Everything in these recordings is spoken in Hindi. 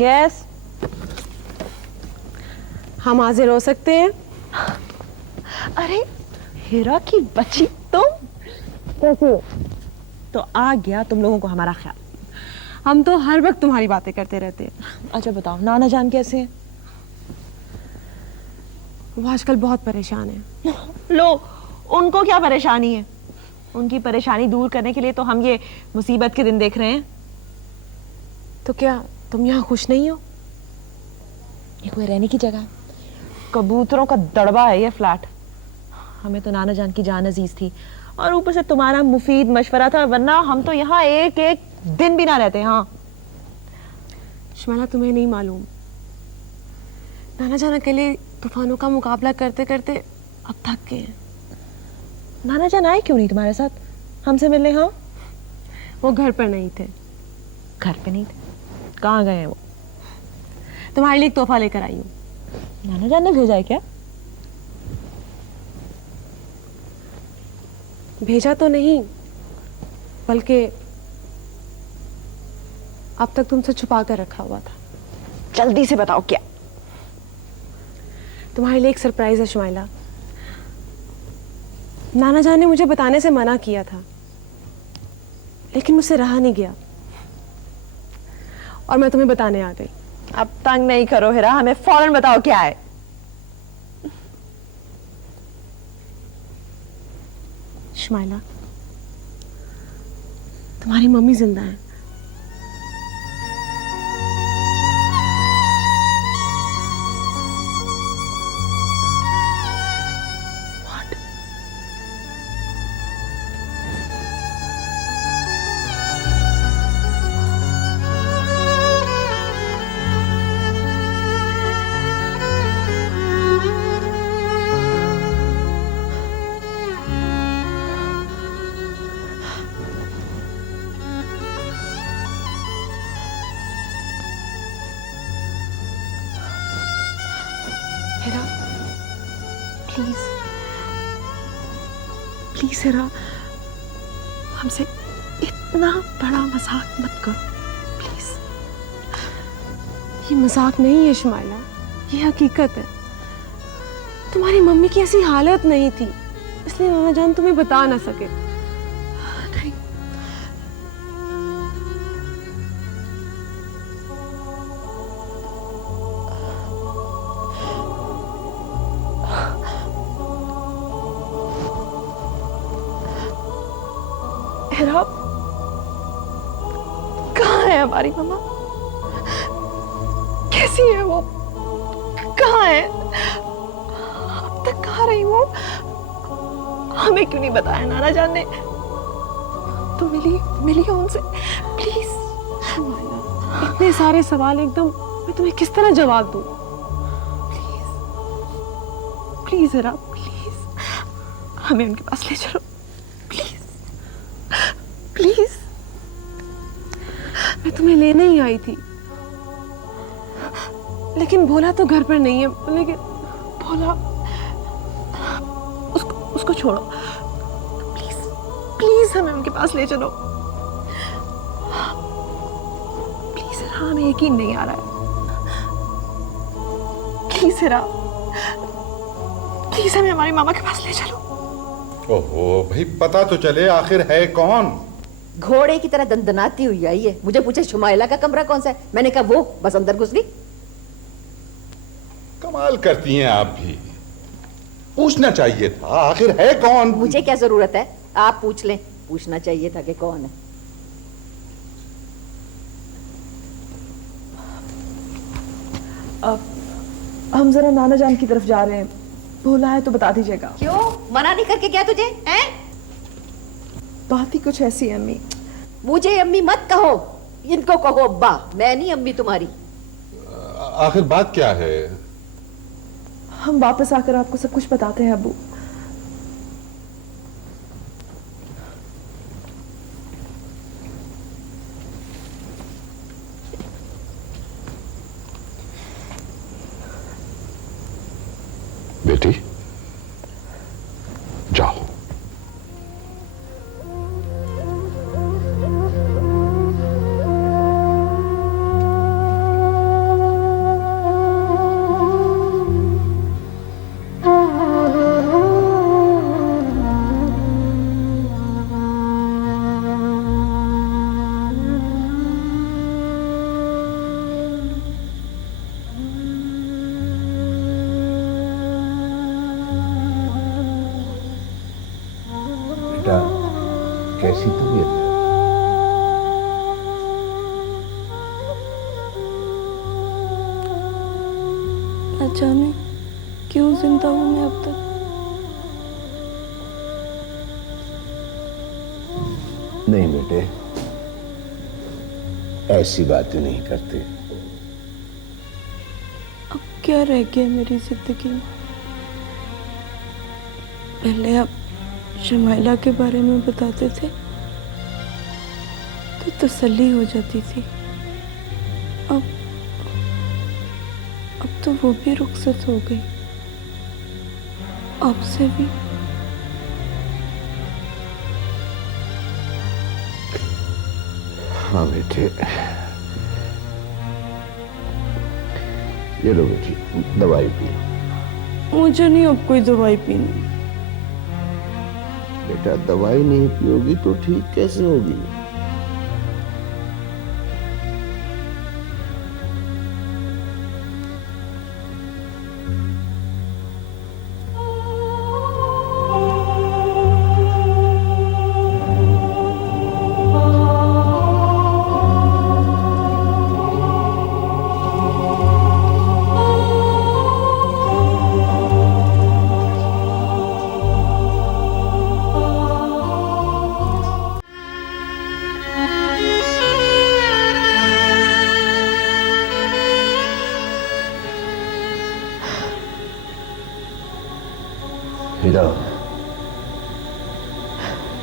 यस, हम हाजिर हो सकते हैं? अरे हीरा की बच्ची तुम कैसी हो? तो आ गया तुम लोगों को हमारा ख्याल। हम तो हर वक्त तुम्हारी बातें करते रहते हैं। अच्छा बताओ, नाना जान कैसे हैं? वो आजकल बहुत परेशान है। लो, उनको क्या परेशानी है? उनकी परेशानी दूर करने के लिए तो हम ये मुसीबत के दिन देख रहे हैं। तो क्या तुम यहाँ खुश नहीं हो? ये कोई रहने की जगह है? कबूतरों का दड़बा है ये फ्लैट। हमें तो नाना जान की जान अजीज थी, और ऊपर से तुम्हारा मुफीद मशवरा था, वरना हम तो यहाँ एक एक दिन भी ना रहते। हाँ शमाला, तुम्हें नहीं मालूम, नाना जान अकेले तूफानों का मुकाबला करते करते अब थक गए हैं। नाना जान आए क्यों नहीं तुम्हारे साथ हमसे मिलने? हाँ, वो घर पर नहीं थे। घर पे नहीं थे? कहाँ गए हैं वो? तुम्हारे लिए एक तोहफा लेकर आई हूँ। नाना जान ने भेजा है क्या? भेजा तो नहीं, बल्कि अब तक तुमसे छुपा कर रखा हुआ था। जल्दी से बताओ क्या। तुम्हारे लिए एक सरप्राइज है शमाइला। नाना जान ने मुझे बताने से मना किया था, लेकिन मुझसे रहा नहीं गया और मैं तुम्हें बताने आ गई। अब तंग नहीं करो हिरा, हमें फौरन बताओ क्या है। शमाइला, तुम्हारी मम्मी जिंदा है। हिरा, प्लीज प्लीज हिरा, हमसे इतना बड़ा मजाक मत करो प्लीज। ये मजाक नहीं है शमाइला, ये हकीकत है। तुम्हारी मम्मी की ऐसी हालत नहीं थी, इसलिए नाना जान तुम्हें बता ना सके। नहीं, हिरा, कहाँ है हमारी मम्मा? कैसी है वो? कहाँ है? अब तक कहाँ रही वो? हमें क्यों नहीं बताया नाना जान ने? तो मिली हो उनसे प्लीज। इतने सारे सवाल एकदम मैं तुम्हें किस तरह जवाब दूं? प्लीज प्लीज हिरा, प्लीज हमें उनके पास ले चलो प्लीज प्लीज। मैं तुम्हें लेने ही आई थी, लेकिन भोला तो घर पर नहीं है। लेकिन भोला, उसको छोड़ो प्लीज, प्लीज हमें उनके पास ले चलो प्लीज। हमें यकीन नहीं आ रहा है। प्लीज हिरा, प्लीज हमें हमारी मामा के पास ले चलो। ओहो भाई, पता तो चले आखिर है कौन। घोड़े की तरह दंदनाती हुई आई है। मुझे पूछे शुमाइला का कमरा कौन सा है, मैंने कहा वो, बस अंदर घुस गई। कमाल करती हैं आप भी। पूछना चाहिए था आखिर है कौन। मुझे क्या जरूरत है, आप पूछ लें। पूछना चाहिए था कि कौन है। अब हम जरा नाना जान की तरफ जा रहे हैं, भूला है तो बता दीजिएगा। क्यों मना नहीं करके क्या तुझे हैं? बात ही कुछ ऐसी है अम्मी। मुझे अम्मी मत कहो, इनको कहो अब्बा। मैं नहीं अम्मी तुम्हारी। आखिर बात क्या है? हम वापस आकर आपको सब कुछ बताते हैं अब्बू। बेटी जाओ। कैसी तबीयत है? न जाने क्यों जिंदा हूं मैं अब तक। नहीं बेटे, ऐसी बातें नहीं करते। अब क्या रह गया मेरी जिंदगी में? पहले आप शमाइला के बारे में बताते थे तो तसल्ली हो जाती थी। अब तो वो भी रुखसत हो गई, आपसे भी। हाँ बेटे, ये लो बेटी, दवाई पियो। मुझे नहीं अब कोई दवाई पीनी। बेटा दवाई नहीं पियोगी तो ठीक कैसे होगी? हीरा,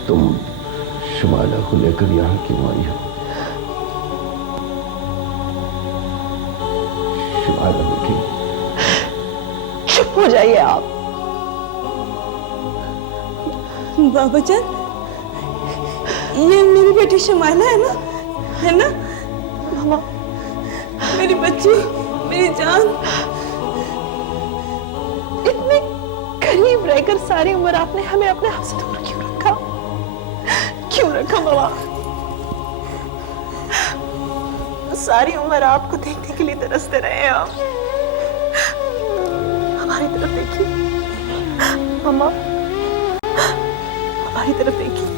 तुम शमाइला को लेकर यहाँ क्यों आई हो? शमाइला बेटी, चुप हो जाइए आप। बाबा जान, ये मेरी बेटी शमाइला है ना? है ना? मामा, मेरी बच्ची, मेरी जान। इतने करीब रहकर सारी उम्र आपने हमें अपने आप से दूर क्यों रखा? क्यों रखा मामा? सारी उम्र आपको देखने के लिए तरसते रहे हैं आप। हमारी तरफ देखिए मामा, हमारी तरफ देखिए।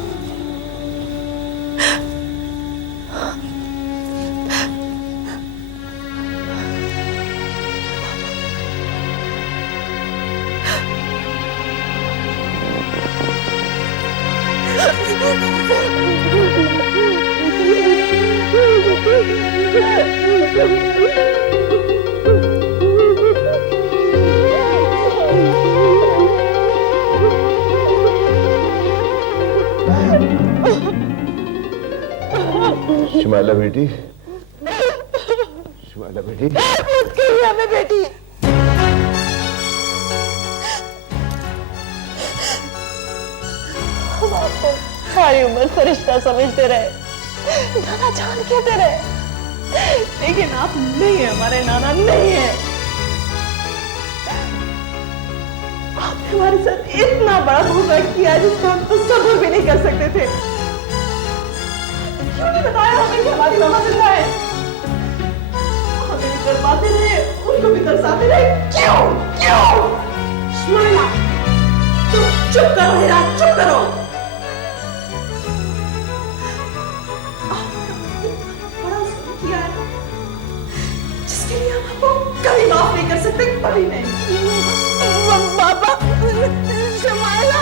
शमाइला बेटी, शमाइला बेटी, मत कहिए हमें बेटी। हम आपको सारी उम्र फरिश्ता समझते रहे, नाना जान कहते रहे, लेकिन आप नहीं है हमारे नाना, नहीं है। आपने हमारे साथ इतना बड़ा धोखा किया जिसका हम तसव्वुर भी नहीं कर सकते थे। क्यों नहीं बताया हमें कि हमारी मामा जिंदा है? हमें भी तरसाते रहे, उनको भी तरसाते रहे। क्यों? क्यों? शमाइला, तुम चुप करो हीरा, चुप करो। आपने बड़ा जुल्म किया है, जिसके लिए हम आपको कभी माफ नहीं कर सकते, कभी नहीं। बाबा, शमाइला,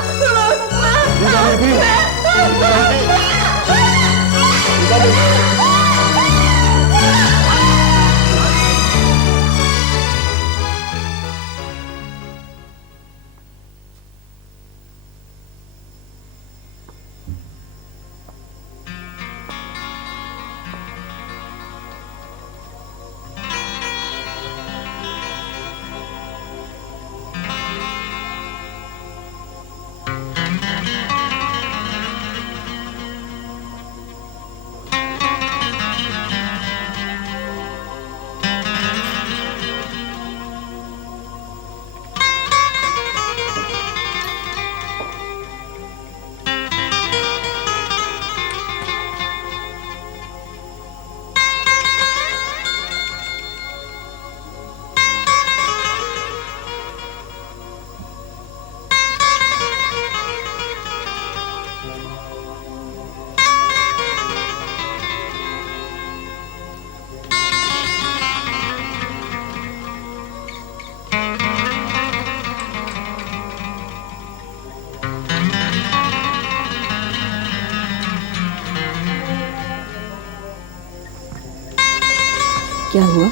क्या हुआ?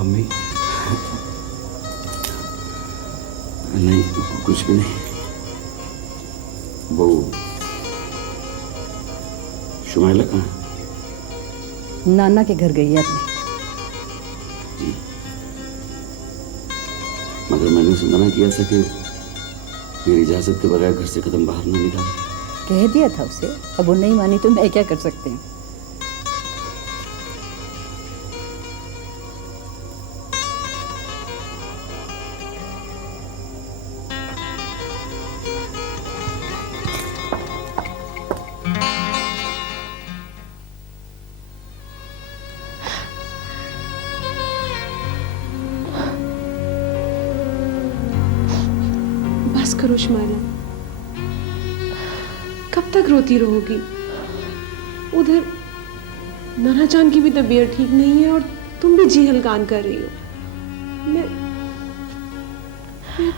अम्मी नहीं, कुछ भी नहीं। वो शुमाइला कहाँ है? नाना के घर गई है अपने। जी, मगर मैंने उसे मना किया था कि मेरी इजाजत के बगैर घर से कदम बाहर न निकाले। कह दिया था उसे, अब वो नहीं मानी तो मैं क्या कर सकती हूँ। बस करो शुमाइला, कब तक रोती रहोगी? उधर नाना जान की भी तबीयत ठीक नहीं है और तुम भी जी हलकान कर रही हो। मैं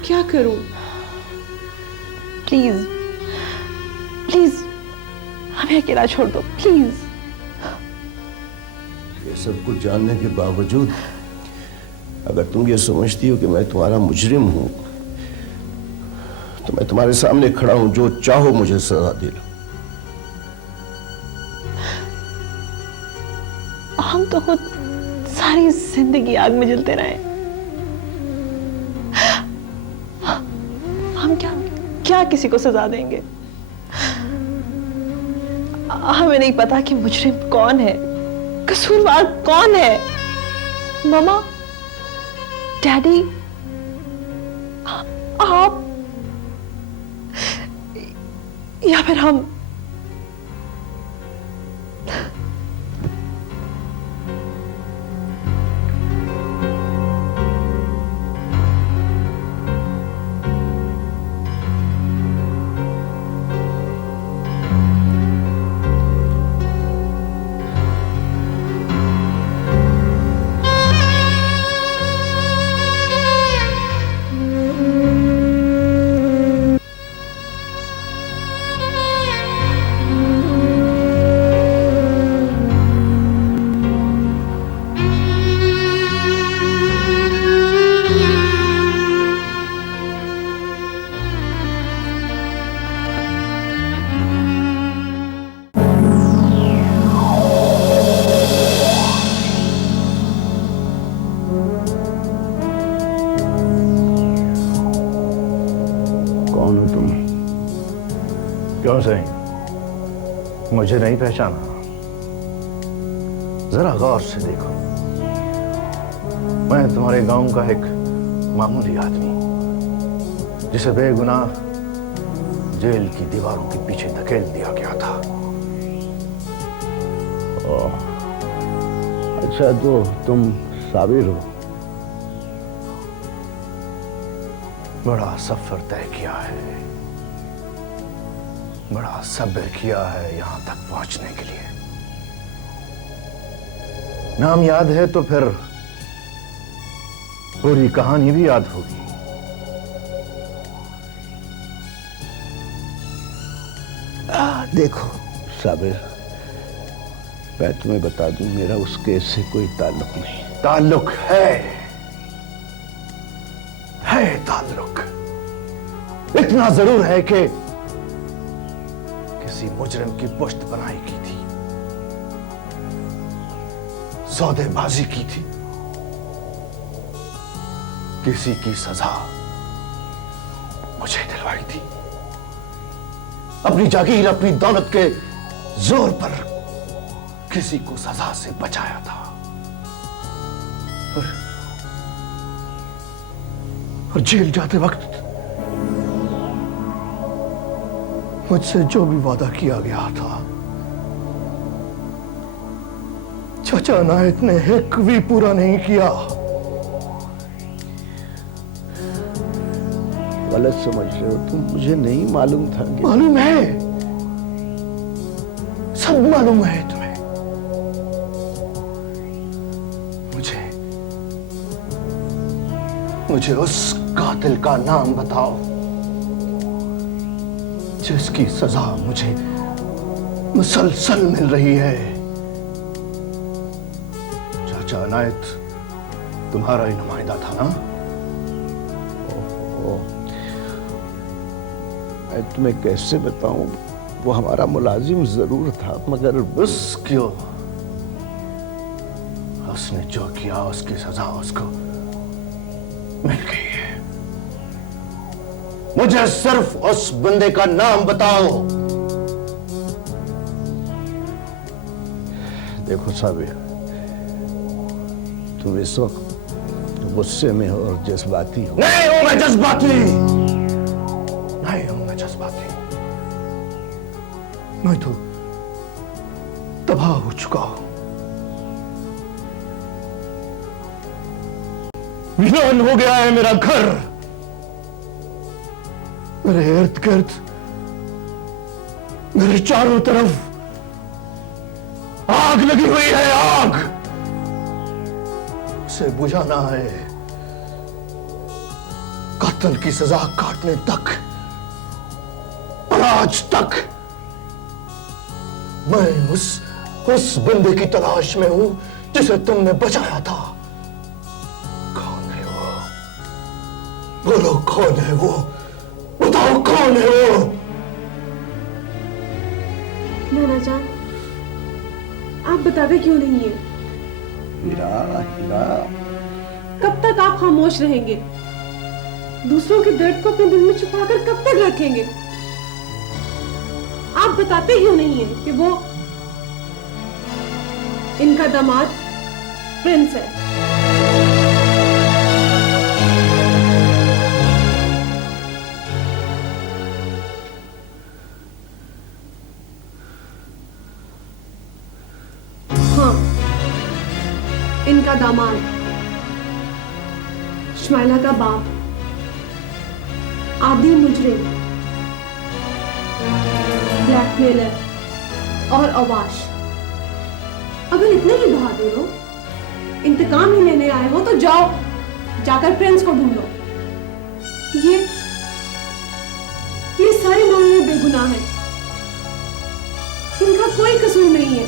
क्या करूं? प्लीज प्लीज हमें अकेला छोड़ दो, प्लीज। ये सब कुछ जानने के बावजूद अगर तुम ये समझती हो कि मैं तुम्हारा मुजरिम हूं, तो मैं तुम्हारे सामने खड़ा हूं, जो चाहो मुझे सजा दिला। हम तो खुद सारी जिंदगी आग में जलते रहे। हम क्या क्या किसी को सजा देंगे? हमें नहीं पता कि मुजरिम कौन है, कसूरवार कौन है। मामा, डैडी, आप या फिर हम। कौन हो तुम? क्यों सही, मुझे नहीं पहचाना? जरा गौर से देखो, मैं तुम्हारे गांव का एक मामूली आदमी, जिसे बेगुनाह जेल की दीवारों के पीछे धकेल दिया गया था। अच्छा, तो तुम साबिर हो? बड़ा सफर तय किया है, बड़ा सब्र किया है यहां तक पहुंचने के लिए। नाम याद है तो फिर पूरी कहानी भी याद होगी। देखो साबिर, मैं तुम्हें बता दूं, मेरा उस केस से कोई ताल्लुक नहीं। ताल्लुक है ताल्लुक। इतना जरूर है कि किसी मुजरिम की पुश्त बनाई की थी, सौदेबाजी की थी, किसी की सजा मुझे दिलवाई थी, अपनी जागीर अपनी दौलत के जोर पर किसी को सजा से बचाया था। और जेल जाते वक्त मुझसे जो भी वादा किया गया था, चाचा नायक ने एक भी पूरा नहीं किया। गलत समझ रहे हो तुम, मुझे नहीं मालूम था कि... मालूम है, सब मालूम है तुम्हें। मुझे उस कातिल का नाम बताओ जिसकी सजा मुझे मुसलसल मिल रही है। चाचा अनायत तुम्हारा ही नुमाइंदा था ना? मैं तुम्हें कैसे बताऊं, वो हमारा मुलाजिम जरूर था मगर बस क्यों? उसने जो किया उसकी सजा उसको मिल गई है। मुझे सिर्फ उस बंदे का नाम बताओ। देखो साबिर, तुम इस वक्त गुस्से में हो और जज्बाती हो। नहीं हूं मैं जज्बाती, नहीं हूं मैं जज्बाती। मैं तो तबाह हो चुका हूं। वीरान हो गया है मेरा घर। मेरे इर्द गिर्द, मेरे चारों तरफ आग लगी हुई है, आग। उसे बुझाना है। कत्ल की सजा काटने तक, और आज तक मैं उस बंदे की तलाश में हूं जिसे तुमने बचाया था। कौन है वो? बोलो कौन है वो? बताओ कौन है वो? नाना जान, आप बताते क्यों नहीं है? हीरा, हीरा, कब तक आप खामोश रहेंगे? दूसरों के दर्द को अपने दिल में छुपाकर कब तक रखेंगे? आप बताते क्यों नहीं है कि वो इनका दामाद प्रिंस है? हाँ, इनका दामाद, शुमाइला का बाप, आदि मुजरिम, ब्लैकमेलर और अवाश। अगर इतने ही बहादुर हो, इंतकाम ही लेने आए हो, तो जाओ, जाकर प्रिंस को ढूंढो। ये सारे मामले बेगुनाह हैं। इनका कोई कसूर नहीं है।